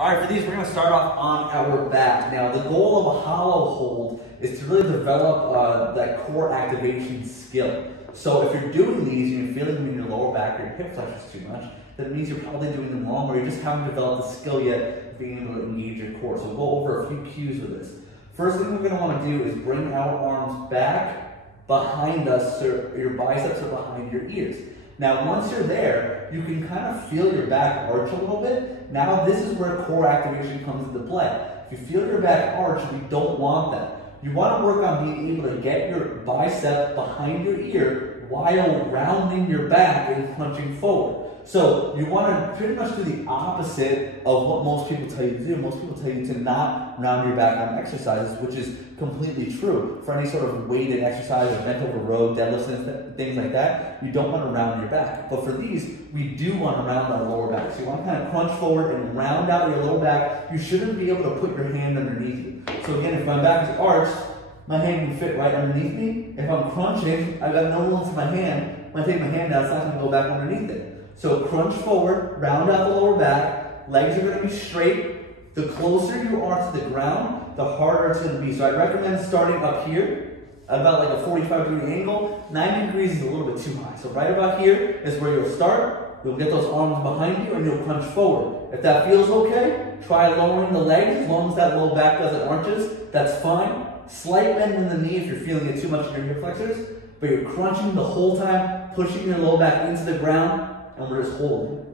All right, for these, we're going to start off on our back. Now, the goal of a hollow hold is to really develop that core activation skill. So if you're doing these and you're feeling them in your lower back or your hip flexors too much, that means you're probably doing them wrong, or you just haven't developed the skill yet of being able to engage your core. So we'll go over a few cues with this. First thing we're going to want to do is bring our arms back behind us so your biceps are behind your ears. Now, once you're there, you can kind of feel your back arch a little bit. Now, this is where core activation comes into play. If you feel your back arch, we don't want that. You want to work on being able to get your bicep behind your ear while rounding your back and punching forward. So you want to pretty much do the opposite of what most people tell you to do. Most people tell you to not round your back on exercises, which is completely true. For any sort of weighted exercise, or bent over row, deadlifts, and things like that, you don't want to round your back. But for these, we do want to round our lower back. So you want to kind of crunch forward and round out your lower back. You shouldn't be able to put your hand underneath you. So again, if my back is arched, my hand can fit right underneath me. If I'm crunching, I've got no room for my hand. When I take my hand out, it's not going to go back underneath it. So crunch forward, round out the lower back, legs are going to be straight. The closer you are to the ground, the harder it's going to be. So I recommend starting up here, about like a 45-degree angle. 90 degrees is a little bit too high. So right about here is where you'll start. You'll get those arms behind you and you'll crunch forward. If that feels okay, try lowering the legs. As long as that low back doesn't arches, that's fine. Slight bend in the knee if you're feeling it too much in your hip flexors, but you're crunching the whole time, pushing your low back into the ground, and we're just holding.